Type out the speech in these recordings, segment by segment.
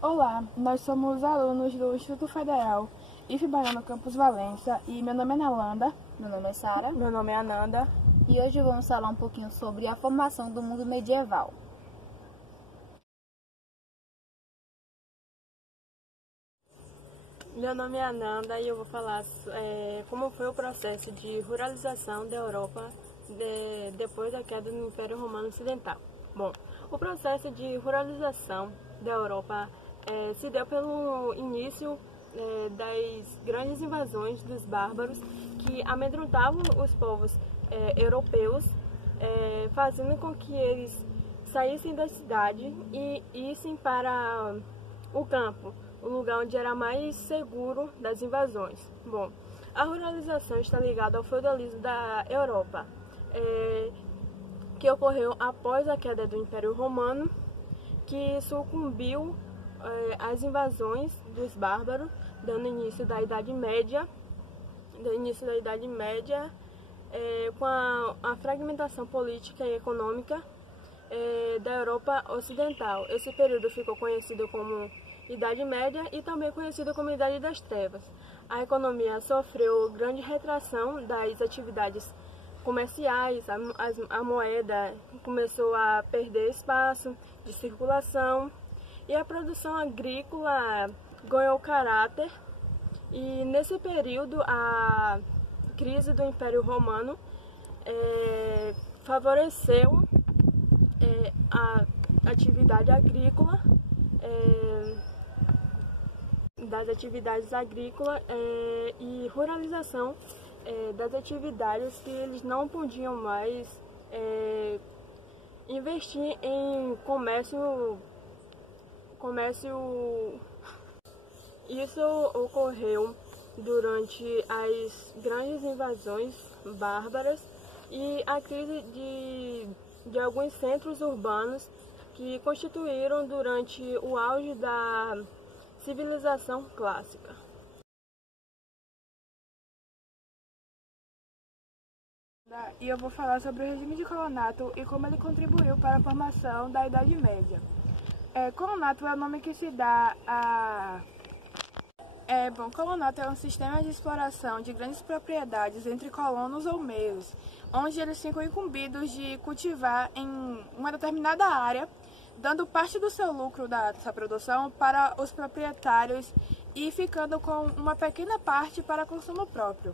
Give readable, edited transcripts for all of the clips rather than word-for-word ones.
Olá, nós somos alunos do Instituto Federal IF-Baiano Campus Valença e meu nome é Nalanda. Meu nome é Sara. Meu nome é Ananda. E hoje vamos falar um pouquinho sobre a formação do mundo medieval. Meu nome é Ananda e eu vou falar como foi o processo de ruralização da Europa depois da queda do Império Romano Ocidental. Bom, o processo de ruralização da Europa se deu pelo início das grandes invasões dos bárbaros que amedrontavam os povos europeus, fazendo com que eles saíssem da cidade e issem para o campo, o lugar onde era mais seguro das invasões. Bom, a ruralização está ligada ao feudalismo da Europa, que ocorreu após a queda do Império Romano, que sucumbiu às invasões dos bárbaros, dando início da Idade Média, com a fragmentação política e econômica da Europa Ocidental. Esse período ficou conhecido como Idade Média e também conhecido como Idade das Trevas. A economia sofreu grande retração das atividades comerciais, a moeda começou a perder espaço de circulação e a produção agrícola ganhou caráter. E nesse período a crise do Império Romano favoreceu a atividade agrícola, das atividades agrícolas e ruralização das atividades que eles não podiam mais investir em comércio. Isso ocorreu durante as grandes invasões bárbaras e a crise de alguns centros urbanos que constituíram durante o auge da civilização clássica. E eu vou falar sobre o regime de colonato e como ele contribuiu para a formação da Idade Média. Colonato é o nome que se dá a... Colonato é um sistema de exploração de grandes propriedades entre colonos ou meios, onde eles ficam incumbidos de cultivar em uma determinada área, dando parte do seu lucro dessa produção para os proprietários e ficando com uma pequena parte para consumo próprio.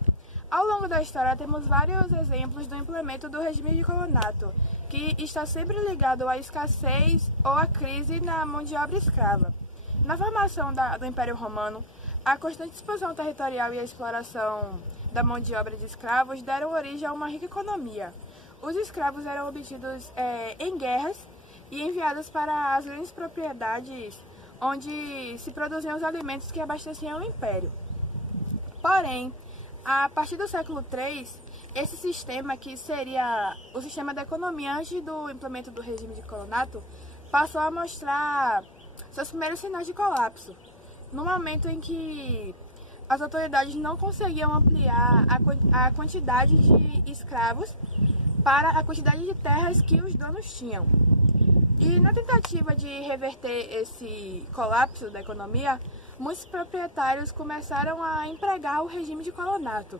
Ao longo da história, temos vários exemplos do implemento do regime de colonato, que está sempre ligado à escassez ou à crise na mão de obra escrava. Na formação do Império Romano, a constante expansão territorial e a exploração da mão de obra de escravos deram origem a uma rica economia. Os escravos eram obtidos em guerras e enviados para as grandes propriedades onde se produziam os alimentos que abasteciam o Império. Porém, a partir do século III, esse sistema, que seria o sistema da economia antes do implemento do regime de colonato, passou a mostrar seus primeiros sinais de colapso, no momento em que as autoridades não conseguiam ampliar a quantidade de escravos para a quantidade de terras que os donos tinham. E na tentativa de reverter esse colapso da economia, muitos proprietários começaram a empregar o regime de colonato,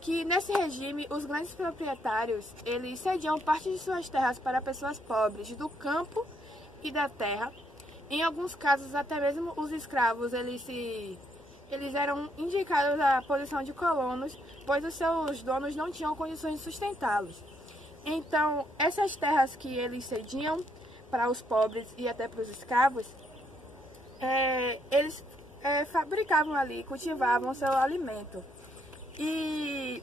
que nesse regime os grandes proprietários eles cediam parte de suas terras para pessoas pobres do campo e da terra. Em alguns casos, até mesmo os escravos eles eram indicados à posição de colonos, pois os seus donos não tinham condições de sustentá-los. Então, essas terras que eles cediam para os pobres e até para os escravos, eles fabricavam ali, cultivavam seu alimento. E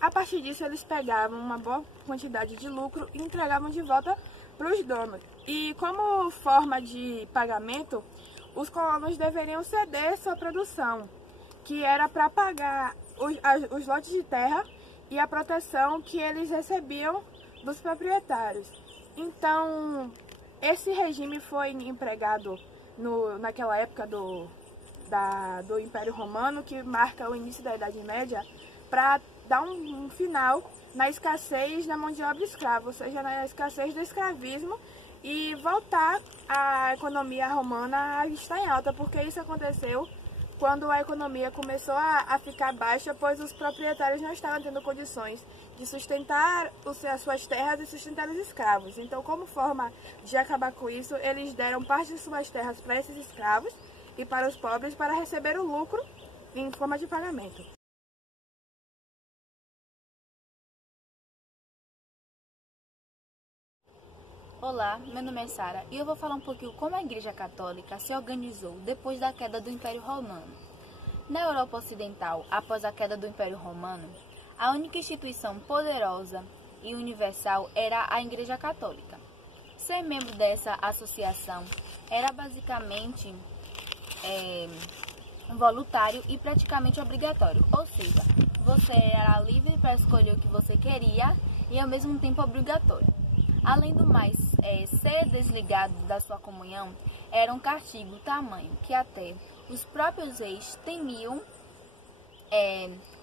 a partir disso eles pegavam uma boa quantidade de lucro e entregavam de volta para os donos. E como forma de pagamento, os colonos deveriam ceder sua produção, que era para pagar os lotes de terra e a proteção que eles recebiam dos proprietários. Então, esse regime foi empregado naquela época do Império Romano, que marca o início da Idade Média, para dar um final na escassez da mão de obra escrava, ou seja, na escassez do escravismo, e voltar a economia romana a estar em alta, porque isso aconteceu quando a economia começou a ficar baixa, pois os proprietários não estavam tendo condições de sustentar as suas terras e sustentar os escravos. Então, como forma de acabar com isso, eles deram parte de suas terras para esses escravos e para os pobres para receber o lucro em forma de pagamento. Olá, meu nome é Sara e eu vou falar um pouquinho como a Igreja Católica se organizou depois da queda do Império Romano. Na Europa Ocidental, após a queda do Império Romano, a única instituição poderosa e universal era a Igreja Católica. Ser membro dessa associação era basicamente voluntário e praticamente obrigatório, ou seja, você era livre para escolher o que você queria e ao mesmo tempo obrigatório. Além do mais, ser desligado da sua comunhão era um castigo tamanho que até os próprios reis temiam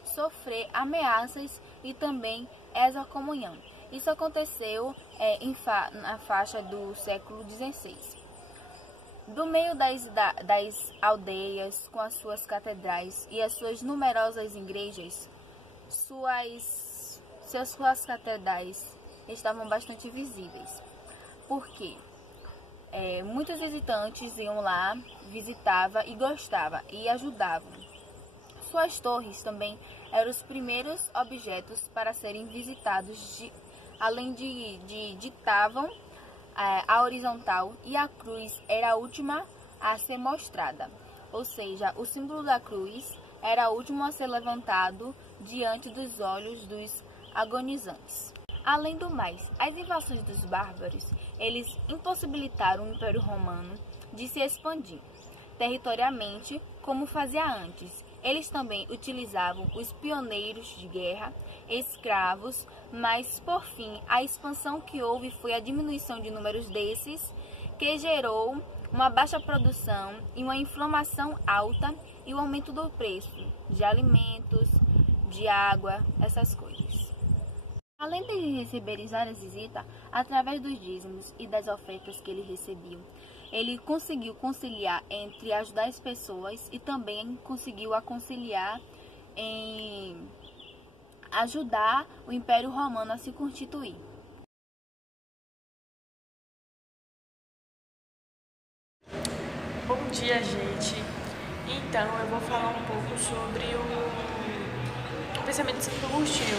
sofrer ameaças e também excomunhão. Isso aconteceu na faixa do século XVI. Do meio das aldeias, com as suas catedrais e as suas numerosas igrejas, suas catedrais estavam bastante visíveis, porque muitos visitantes iam lá, visitavam e gostavam e ajudavam. Suas torres também eram os primeiros objetos para serem visitados, além de ditavam a horizontal, e a cruz era a última a ser mostrada, ou seja, o símbolo da cruz era o último a ser levantado diante dos olhos dos agonizantes. Além do mais, as invasões dos bárbaros, eles impossibilitaram o Império Romano de se expandir territorialmente como fazia antes. Eles também utilizavam os pioneiros de guerra, escravos, mas por fim a expansão que houve foi a diminuição de números desses, que gerou uma baixa produção e uma inflação alta e o aumento do preço de alimentos, de água, essas coisas. Além de receberem várias visitas, através dos dízimos e das ofertas que ele recebeu, ele conseguiu conciliar entre ajudar as pessoas e também conseguiu conciliar em ajudar o Império Romano a se constituir. Bom dia, gente! Então, eu vou falar um pouco sobre o pensamento de Santo Agostinho,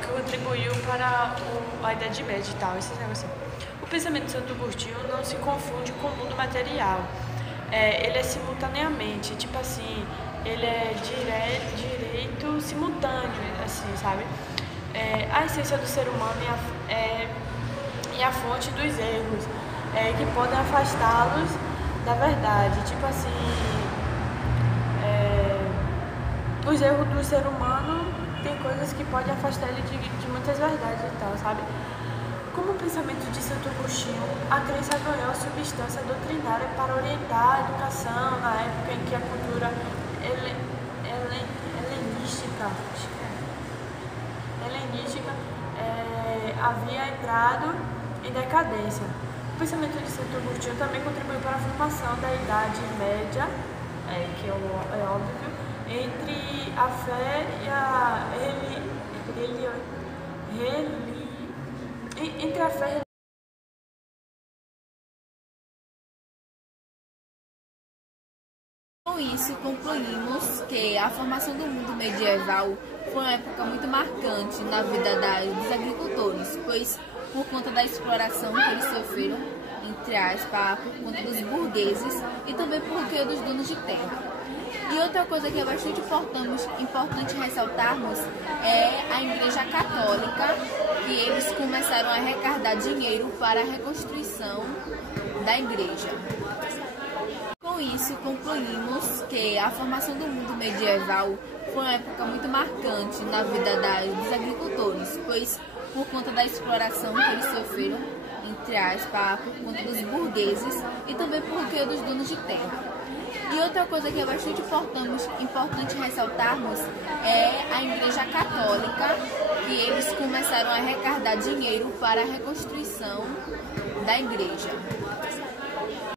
que contribuiu para a Idade Média e tal, esses negócios assim. O pensamento de Santo Agostinho não se confunde com o mundo material. Ele é simultaneamente, tipo assim, ele é direito simultâneo, assim, sabe? A essência do ser humano e a fonte dos erros, que podem afastá-los da verdade. Tipo assim, os erros do ser humano tem coisas que podem afastar ele de muitas verdades e tal, sabe? Como o pensamento de Santo Agostinho, a crença ganhou substância doutrinária para orientar a educação na época em que a cultura helenística havia entrado em decadência. O pensamento de Santo Agostinho também contribuiu para a formação da Idade Média, que é óbvio, entre a fé e a entre a fé e Com isso, concluímos que a formação do mundo medieval foi uma época muito marcante na vida dos agricultores, pois por conta da exploração que eles sofreram, entre aspas, por conta dos burgueses e também porque dos donos de terra. E outra coisa que é bastante importante ressaltarmos é a Igreja Católica, que eles começaram a arrecadar dinheiro para a reconstrução da igreja. Com isso, concluímos que a formação do mundo medieval foi uma época muito marcante na vida dos agricultores, pois por conta da exploração que eles sofreram, entre aspas, por conta dos burgueses e também por conta dos donos de terra. E outra coisa que é bastante importante ressaltarmos é a Igreja Católica, que eles começaram a arrecadar dinheiro para a reconstrução da igreja.